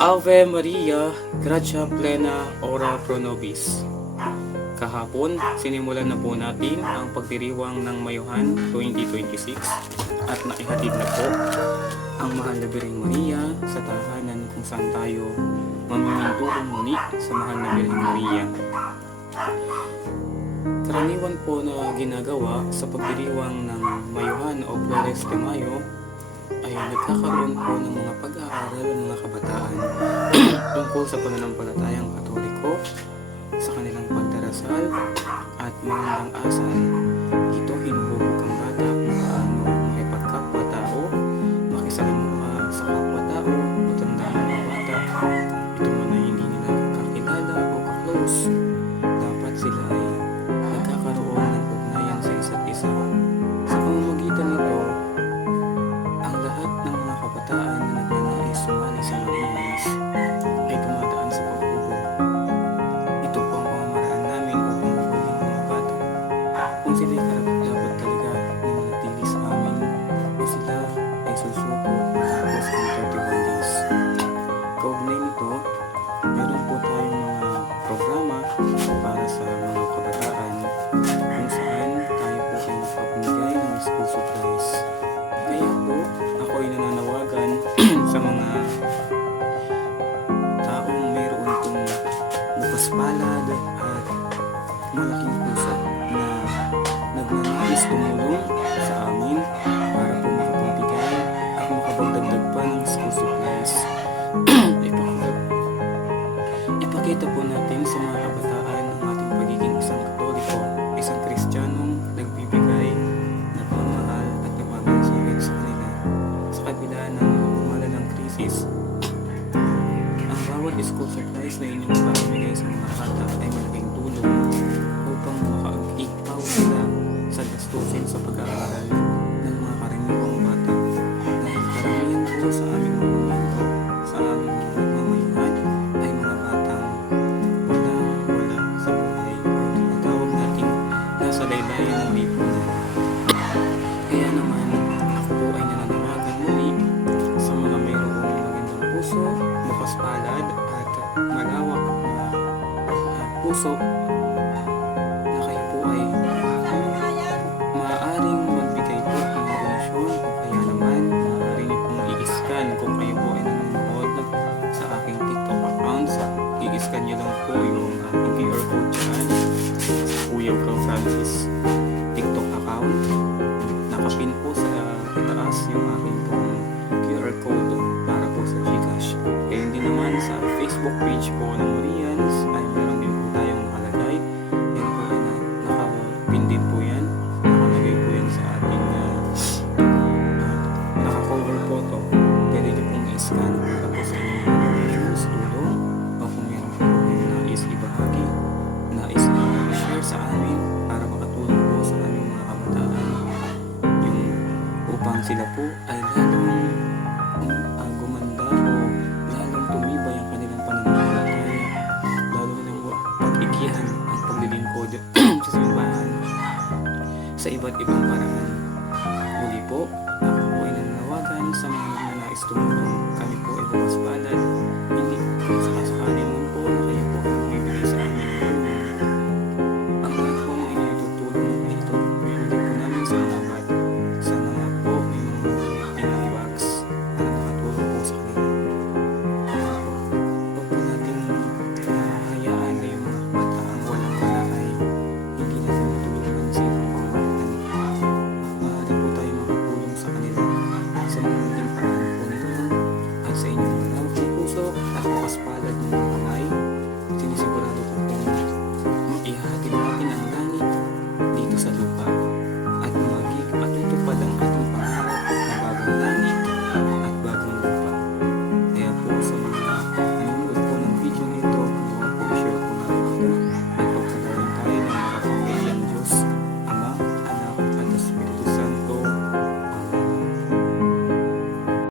Ave Maria, Gratia Plena, Ora Pro Nobis. Kahapon, sinimulan na po natin ang pagdiriwang ng Mayuhan 2026 at naihatid na po ang mahal na Birheng Maria sa tahanan kung saan tayo mamimintulong muli sa mahal na Birheng Maria. Karaniwan po na ginagawa sa pagdiriwang ng Mayuhan o Flores de Mayo ay nagkakaroon po ng mga pag-aaral ng mga kabataan tungkol sa pananampalatayang Katoliko, sa kanilang pagdarasal at magandang asal. Dito hinuhubog ang bata kung paano makipagkapwa-tao, makisalamuha sa kapwa-tao, matandaan ng bata. Ito man ay hindi nila kakilala o kaklose. Dapat sila ay nagkakaroon ng ugnayan sa isa't isa. Sa pamamagitan nito, ang lahat ng mga kabataan na nagnanais sumali sa Marianas ay tumadaan sa paghubog. Ito po ang pamamaraan namin upang mabuhin ang mga bata. Kung sila ay karapat-dapat talaga na manatili sa amin o sila ay susuko matapos ang 31 days. Kaugnay nito, meron po tayong mga programa para sa mga kabataan kung saan tayo po ay nagpapamigay ng school supplies. Kaya po, ako ay nananawagan sa mga taong mayroon pong bukas-palad at malaking puso na nagnanais tumulong sa amin para po makapagbigay at makapagdagdag pa ng school supplies. Ipakita po natin sa mga kabataan ang ating pagiging isang Katoliko, isang Kristiyanong nagbibigay, nagmamahal at nagmamalasakit sa kanila sa kabila ng malalang krisis. Ang bawat school supplies na inyong ipamigay sa mga bata ay malaking tulong upang makaig-ipaw sila sa gastusin sa pag-aaral ng mga karaniwang bata. Dahil karamihan po sa aming mga mundo, sa aming mga nagmamayuhan ay mga batang wala sa buhay o tinatawag nating nasa laylayan ng lipunan. Kaya naman, ako po ay nananawagan muli sa mga mayroong magandang puso, bukas palad at malawak na puso na kayo po ay maaaring magbigay po ng donasyon o kaya naman maaari niyo pong i-scan kung kayo po ay nanonood sa aking TikTok account. I-scan niyo lang po yung aking QR code dyan sa Kuya Bro Francis TikTok account. Nakapin po sa itaas yung aking pong QR code para po sa Gcash. Kaya hindi naman sa Facebook page po ng Marians ay meron din po tayong nakalagay. Yan po ay nakapin din po yan. Nakalagay po yan sa ating naka-cover photo. Pwede niyo pong i-scan para po sa inyong donations, tulong, o kung meron po kayong nais ibahagi, nais i-share sa amin para makatulong po sa aming mga kabataan yung upang sila po ay lalong gumanda o lalong tumibay ang kanilang pananampalataya, lalo nang pag-igihan ang paglilingkod sa simbahan sa iba't ibang paraan. Muli po, ako po ay nananawagan sa mga nagnanais tumulong